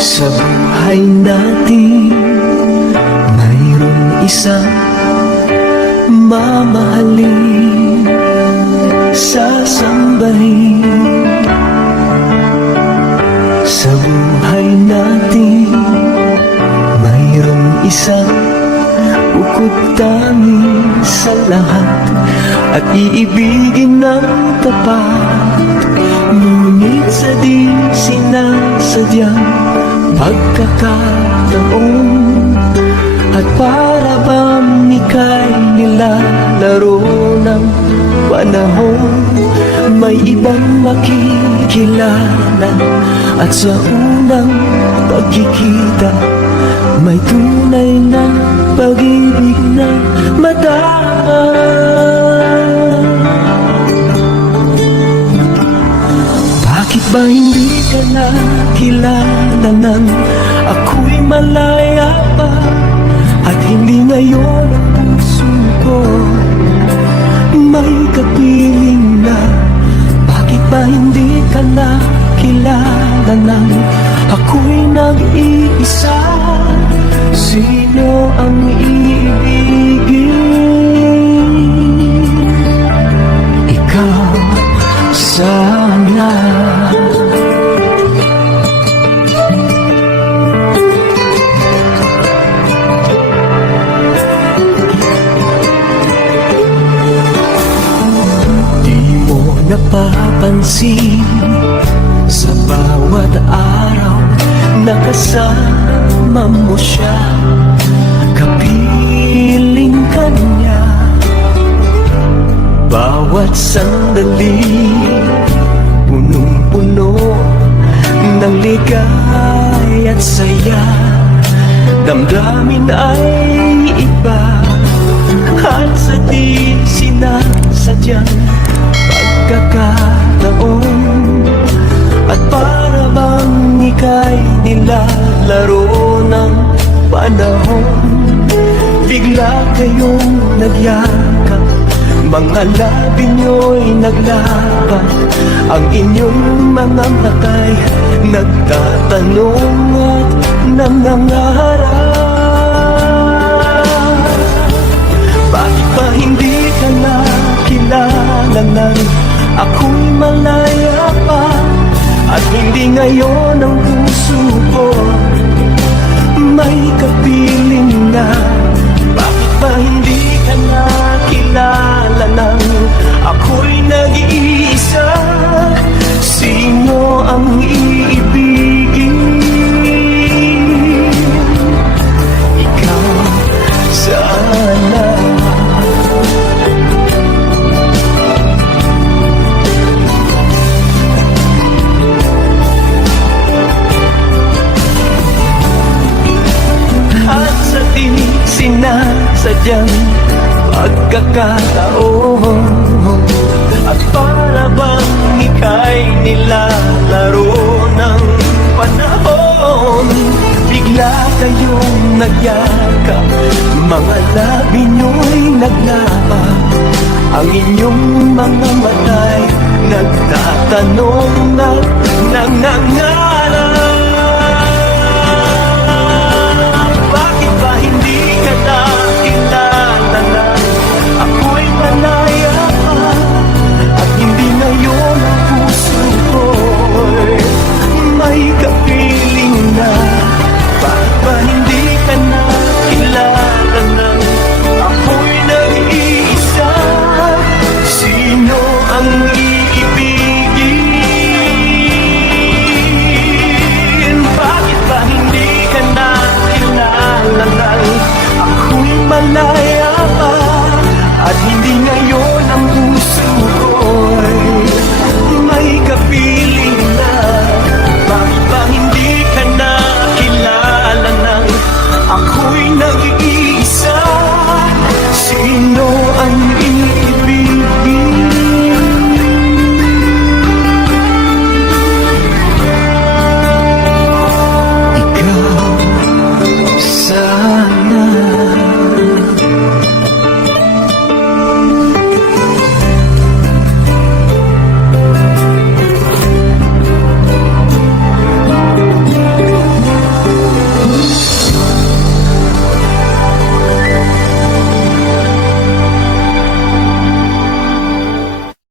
Sa buhay natin, mayroong isang mamahalin, sasambahin. Sa buhay natin, mayroong isang bukod tangi sa lahat at iibigin ng tapat. Ngunit sa di sinasadyang pagkakataon at para bang ika'y nilalaro ng panahon, may ibang makikilala at sa unang pagkikita may tunay na pag-ibig na madama. Bakit ba hindi ka nakilala nang ako'y malaya pa? At hindi ngayon ang puso ko may kapiling na? Bakit ba hindi ka nakilala nang ako'y nag-iisa? Sino ang iibigin? Ikaw sana. Napapansin sa bawat araw na kasama mo siya, kapiling ka niya. Bawat sandali punong-puno ng ligay at saya, damdamin ay iba at sa di sinasadyang pagkakataon at para bang ika'y nilalaro ng panahon, bigla kayong nagyakap, mga labi nyo'y naglaban, ang inyong mga mata'y nagtatanong at nangangarap. Bakit ba hindi ka nakilala nang ako'y malaya pa? At hindi ngayon ang puso ko may kapiling na? Bakit ba hindi ka nakilala nang ako'y nag-iisa? Sino ang iibigin? Ikaw sana. Sinasadyang pagkakataon at para bang ika'y nilalaro ng panahon, bigla kayong nagyakap, mga labi nyo'y naglapa, ang inyong mga mata'y nagtatanong at nangangarap.